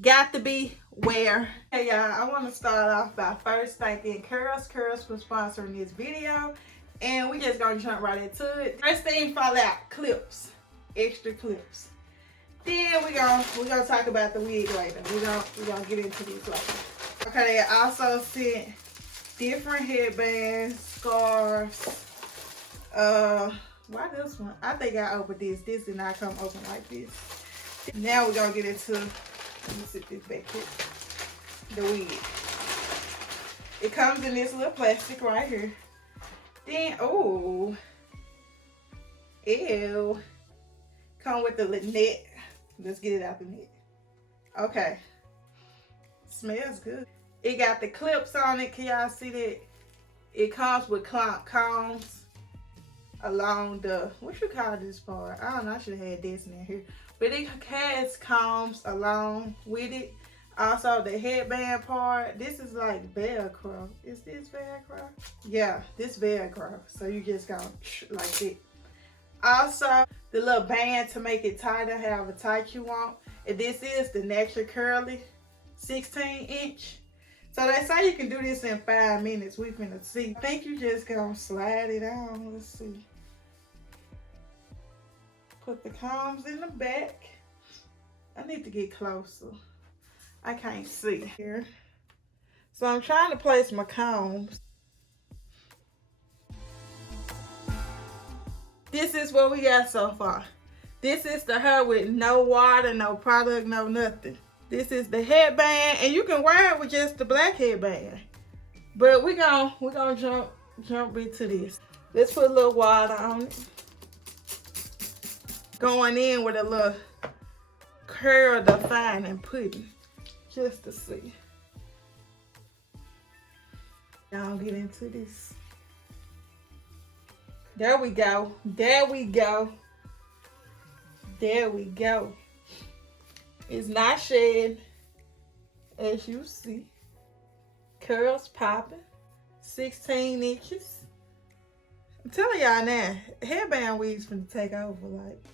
got to be wear. Hey y'all, I want to start off by first thanking CurlsCurls for sponsoring this video. And we just gonna jump right into it. First thing, fall out clips, extra clips. Then we gonna talk about the wig later. We gonna get into this later. Okay, they also sent different headbands, scarves. Why this one? I think I opened this. This did not come open like this. Now we're gonna get into, let me sit this back here, the wig. It comes in this little plastic right here. Then, oh, ew. Come with the net. Let's get it out the net. Okay. Smells good. It got the clips on it. Can y'all see that? It comes with combs along the, what you call this part? I don't know, I should have had this in here. But it has combs along with it. Also the headband part, this is like Velcro. Is this Velcro? Yeah, this Velcro. So you just go like it. Also, the little band to make it tighter, however tight you want. And this is the Natural Curly 16-inch. So they say you can do this in 5 minutes. We finna see. I think you just gonna slide it on. Let's see. Put the combs in the back. I need to get closer. I can't see here. So I'm trying to place my combs. This is what we got so far. This is the hair with no water, no product, no nothing. This is the headband, and you can wear it with just the black headband. But we're gonna jump into this. Let's put a little water on it. Going in with a little curl defining pudding, just to see. Y'all get into this. There we go. There we go. There we go. It's not shed, as you see. Curls popping, 16 inches. I'm telling y'all now, headband wigs finna take over. Like,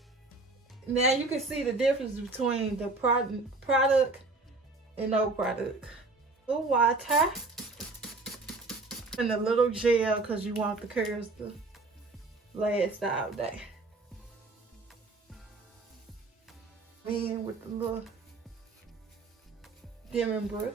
now you can see the difference between the product and no product. A little water and a little gel because you want the curls to last all day. In with the little dimming brush.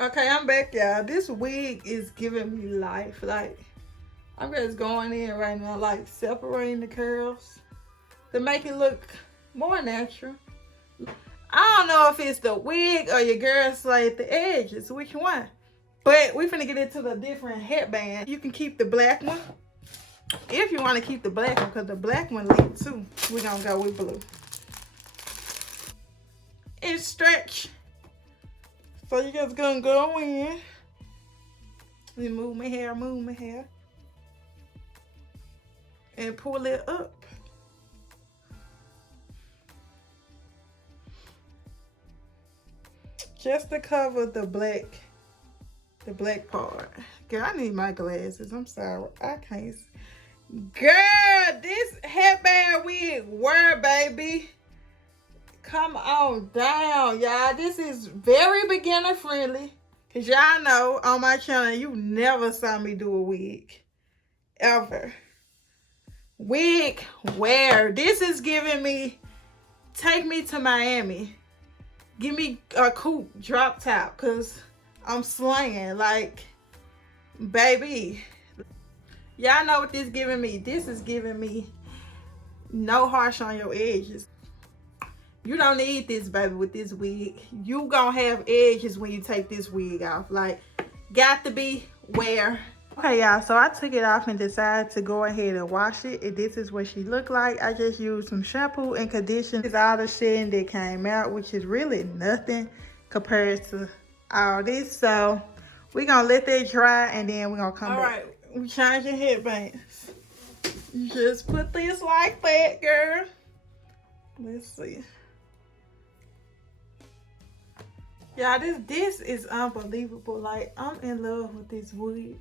Okay, I'm back, y'all. This wig is giving me life. Like, I'm just going in right now, like separating the curls to make it look more natural. I don't know if it's the wig or your girl slayed the edges, which one. But we finna get into the different headband. You can keep the black one if you want to keep the black one, because the black one lit too. We're gonna go with blue. It's stretch. So you just gonna go in. Let me move my hair. And pull it up. Just to cover the black part. Girl, I need my glasses. I'm sorry. I can't. Girl, this headband wig wear, baby. Come on down, y'all. This is very beginner friendly. Cause y'all know on my channel, you never saw me do a wig. Ever. Wig wear. This is giving me, take me to Miami. Give me a coupe drop top, cause I'm slaying. Like, baby. Y'all know what this giving me. This is giving me No harsh on your edges. You don't need this, baby, with this wig. You gonna have edges when you take this wig off. Like, got to be wear. Okay, y'all, so I took it off and decided to go ahead and wash it. And this is what she looked like. I just used some shampoo and conditioner. This is all the shedding that came out, which is really nothing compared to all this. So we're gonna let that dry and then we're gonna come back. All right, we changing headbands. You just put this like that, girl. Let's see. Yeah, this is unbelievable. Like, I'm in love with this wig.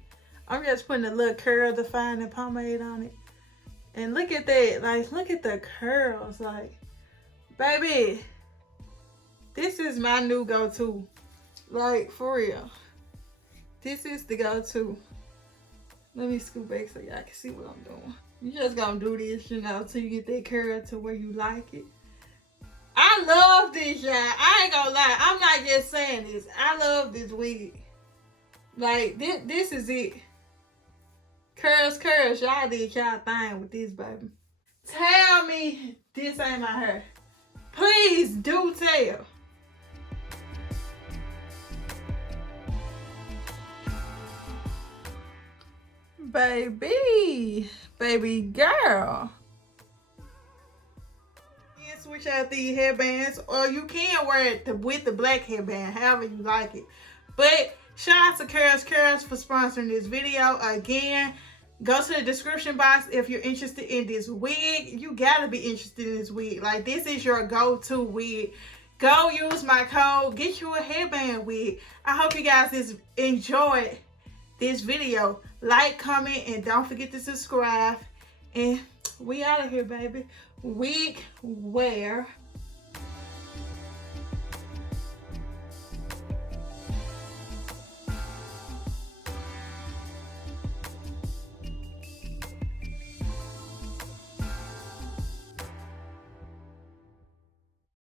I'm just putting a little curl defining pomade on it. And look at that. Like, look at the curls. Like, baby, this is my new go-to. Like, for real. This is the go-to. Let me scoot back so y'all can see what I'm doing. You just gonna do this, you know, till you get that curl to where you like it. I love this, y'all. I ain't gonna lie. I'm not just saying this. I love this wig. Like, this is it. CurlsCurls, y'all did y'all thing with this, baby. Tell me this ain't my hair. Please do tell. Baby girl. You can switch out these headbands, or you can wear it with the black headband, however you like it. But shout out to CurlsCurls for sponsoring this video. Again, go to the description box if you're interested in this wig. You gotta be interested in this wig. Like, this is your go-to wig. Go use my code, get you a headband wig. I hope you guys enjoyed this video. Like, comment, and don't forget to subscribe. And we out of here, baby. Wig wear.